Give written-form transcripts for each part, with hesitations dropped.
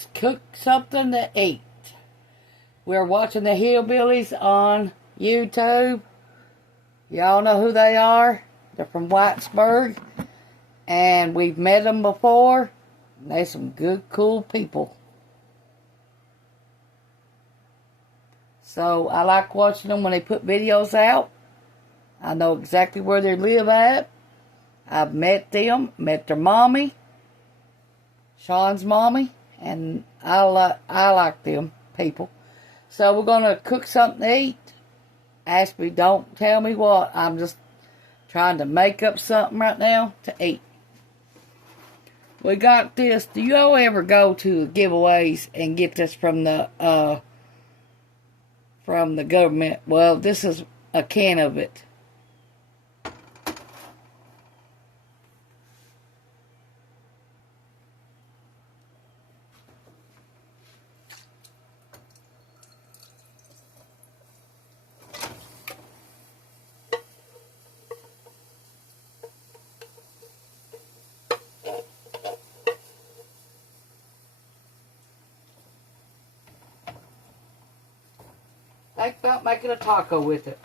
let's cook something to eat. We're watching the Hillbillies on YouTube. Y'all know who they are. They're from Whitesburg. And we've met them before. They're some good, cool people. So I like watching them when they put videos out. I know exactly where they live at. I've met them, met their mommy, Sean's mommy, and I like them people. So we're going to cook something to eat. Ask me, don't tell me what. I'm just trying to make up something right now to eat. We got this. Do you all ever go to giveaways and get this from the government? Well, this is a can of it. Think about making a taco with it.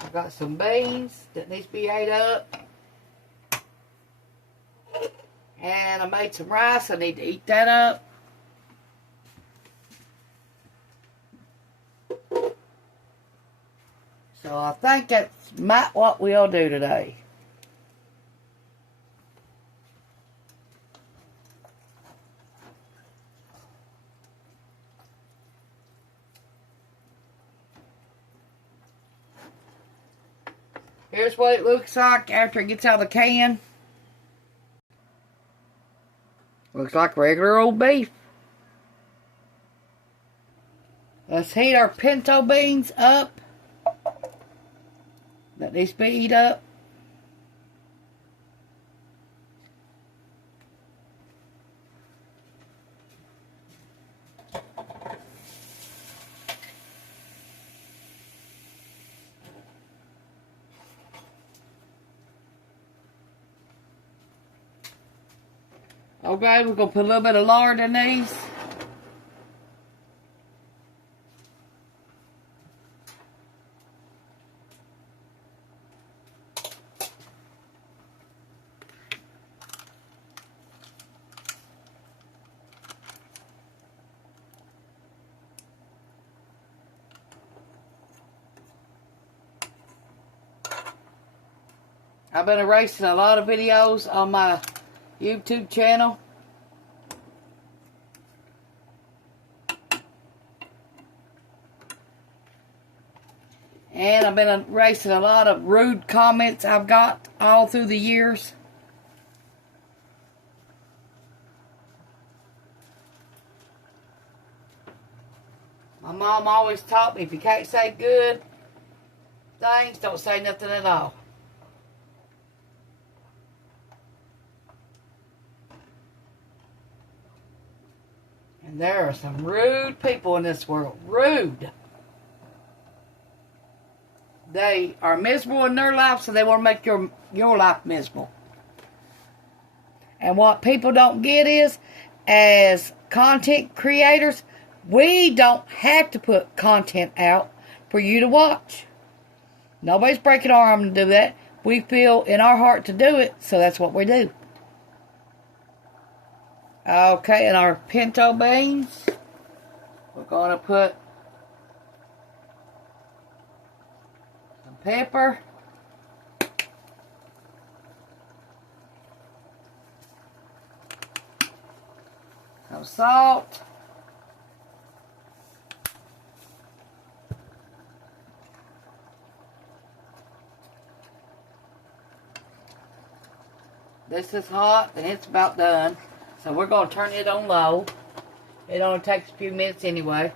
I've got some beans that needs to be ate up. And I made some rice. I need to eat that up. So I think that's what we'll do today. Here's what it looks like after it gets out of the can. Looks like regular old beef. Let's heat our pinto beans up. That needs to be heated up. Okay, we're going to put a little bit of lard in these. I've been erasing a lot of videos on my YouTube channel. And I've been erasing a lot of rude comments I've got all through the years. My mom always taught me, if you can't say good things, don't say nothing at all. And there are some rude people in this world. Rude. They are miserable in their life, so they want to make your life miserable. And what people don't get is, as content creators, we don't have to put content out for you to watch. Nobody's breaking our arm to do that. We feel in our heart to do it, so that's what we do. Okay, and our pinto beans, we're going to put some pepper, some salt, this is hot and it's about done. So we're going to turn it on low. It only takes a few minutes anyway.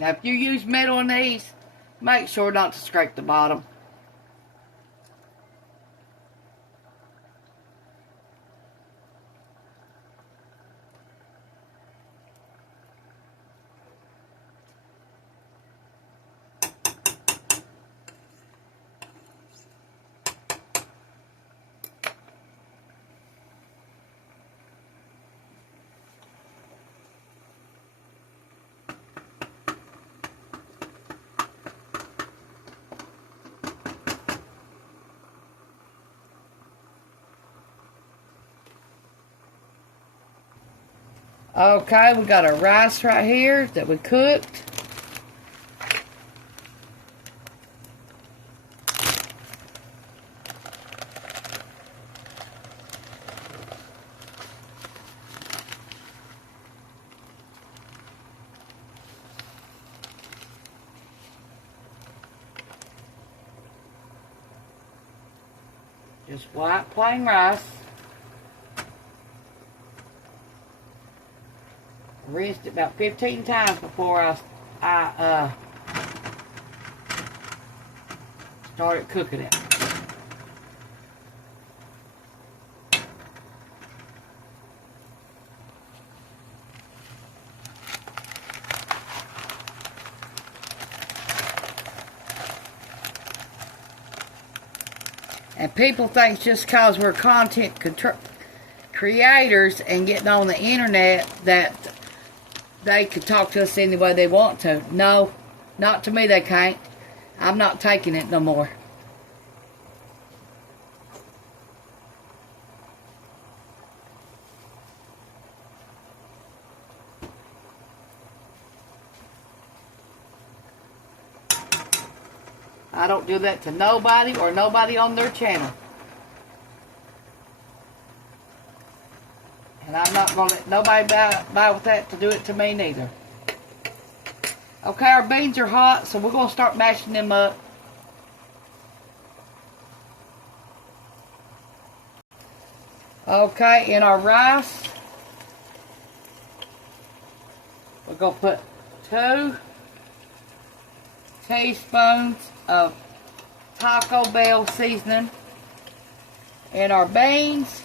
Now if you use metal in these, make sure not to scrape the bottom. Okay, we got our rice right here that we cooked. Just white plain rice. I rinsed it about 15 times before I started cooking it. And people think just because we're content creators and getting on the internet that they could talk to us any way they want to. No, not to me they can't. I'm not taking it no more. I don't do that to nobody or nobody on their channel. And I'm not going to let nobody buy with that to do it to me neither. Okay, our beans are hot, so we're going to start mashing them up. Okay, in our rice, we're going to put 2 teaspoons of Taco Bell seasoning. In our beans,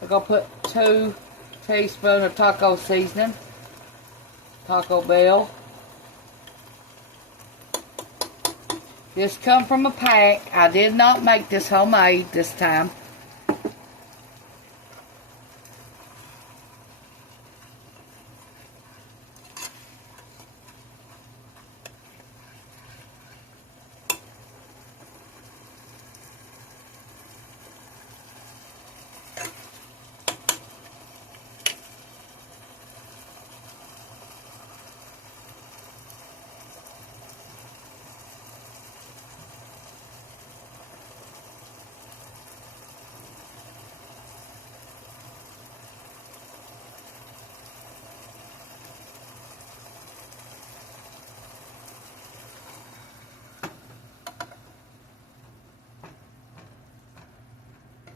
we're going to put 2 teaspoons of taco seasoning. Taco Bell. This come from a pack. I did not make this homemade this time.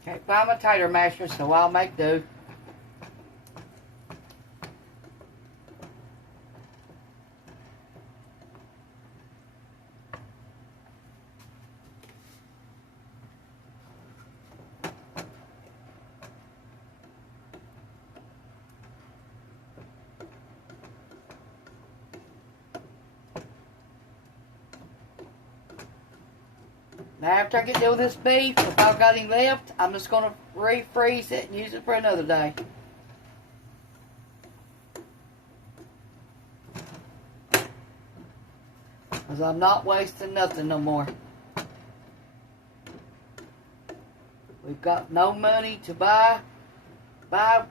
Can't find my tater masher, so I'll make do. Now after I get done with this beef, if I've got any left, I'm just going to refreeze it and use it for another day. Because I'm not wasting nothing no more. We've got no money to buy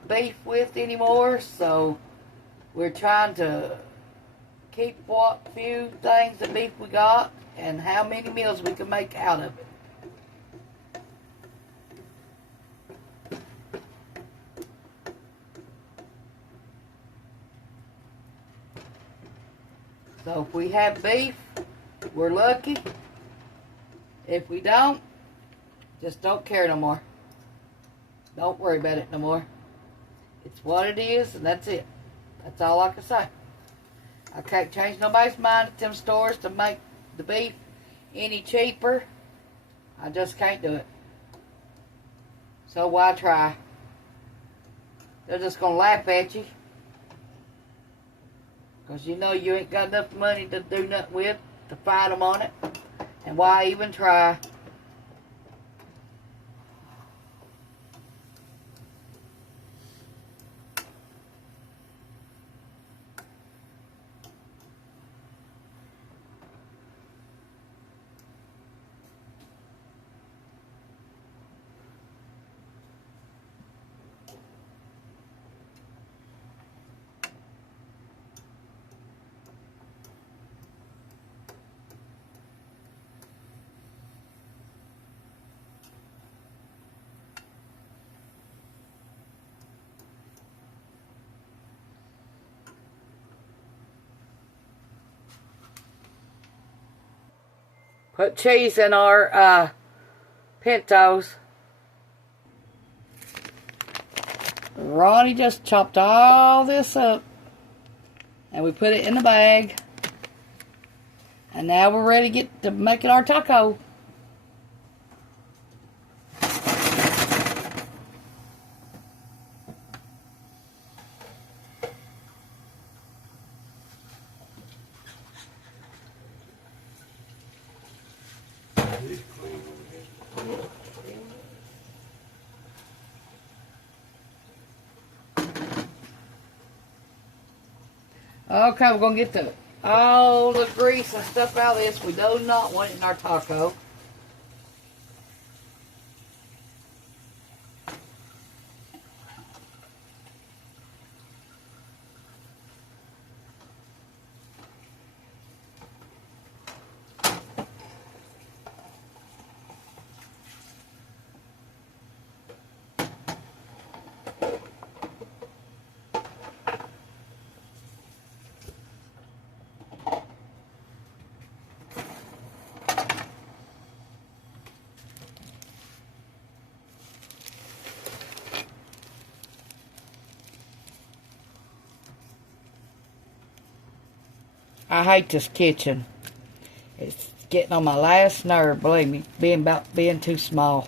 beef with anymore, so we're trying to keep what few things of beef we got and how many meals we can make out of it. So if we have beef, we're lucky. If we don't, just don't care no more. Don't worry about it no more. It's what it is, and that's it. That's all I can say. I can't change nobody's mind at them stores to make the beef any cheaper. I just can't do it. So why try? They're just going to laugh at you. Because you know you ain't got enough money to do nothing with, to fight them on it. And why even try? Put cheese in our pintos. Ronnie just chopped all this up. And we put it in the bag. And now we're ready to get to making our taco. Okay, we're going to get all the grease and stuff out of this. We do not want it in our taco. I hate this kitchen. It's getting on my last nerve, believe me, being too small.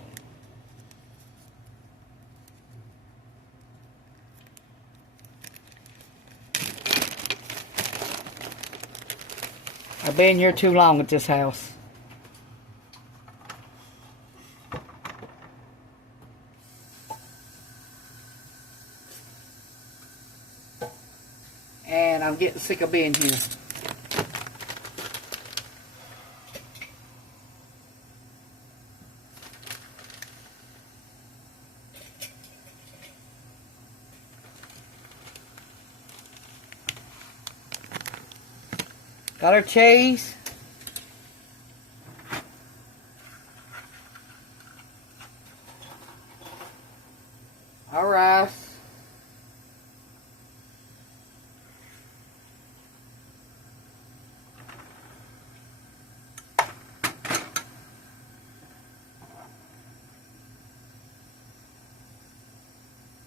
I've been here too long at this house. And I'm getting sick of being here. Got our cheese. Our rice.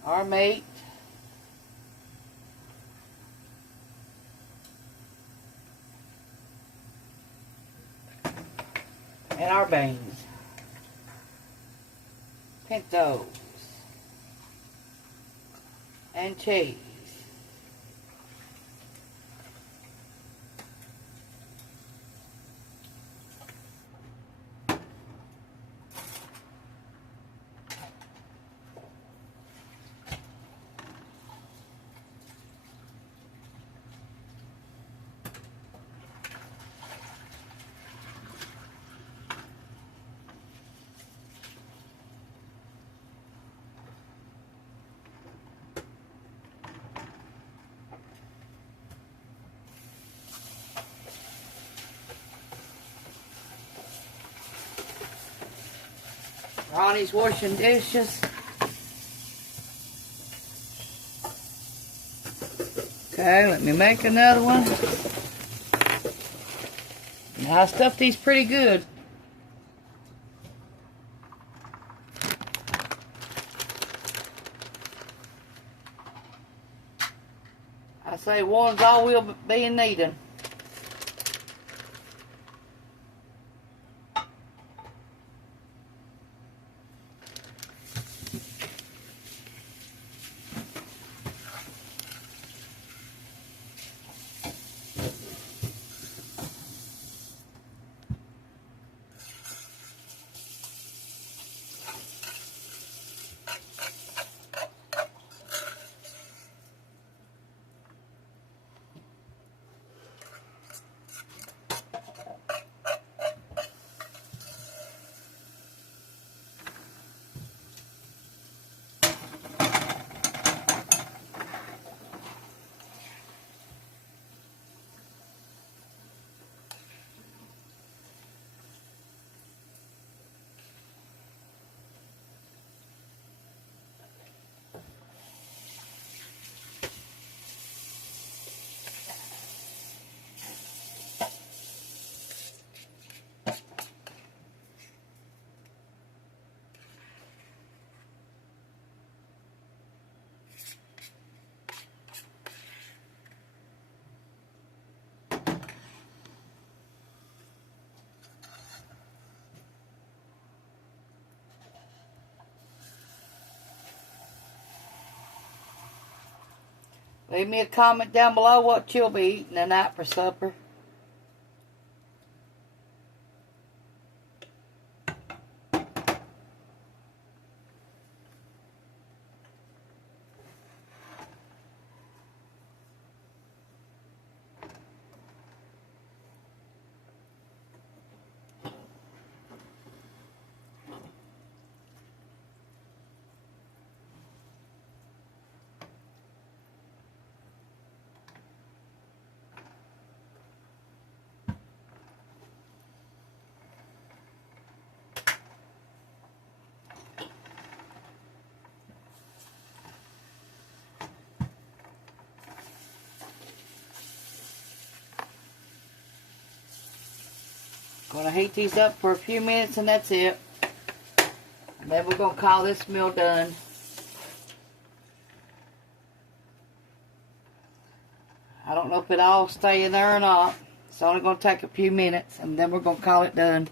Our meat. And our beans. Pintos. And cheese. Ronnie's washing dishes. Okay, let me make another one. Now I stuffed these pretty good. I say one's all we'll be needing. Leave me a comment down below what you'll be eating tonight for supper. Gonna heat these up for a few minutes and that's it. And then we're gonna call this meal done. I don't know if it all stay in there or not. It's only gonna take a few minutes and then we're gonna call it done.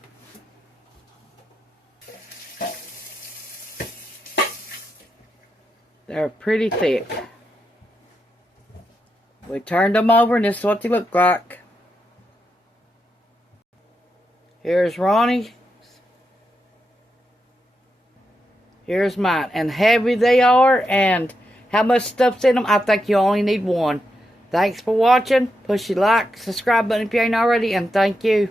They're pretty thick. We turned them over and this is what they look like. Here's Ronnie. Here's mine. And heavy they are. And how much stuff's in them? I think you only need one. Thanks for watching. Push your like, subscribe button if you ain't already. And thank you.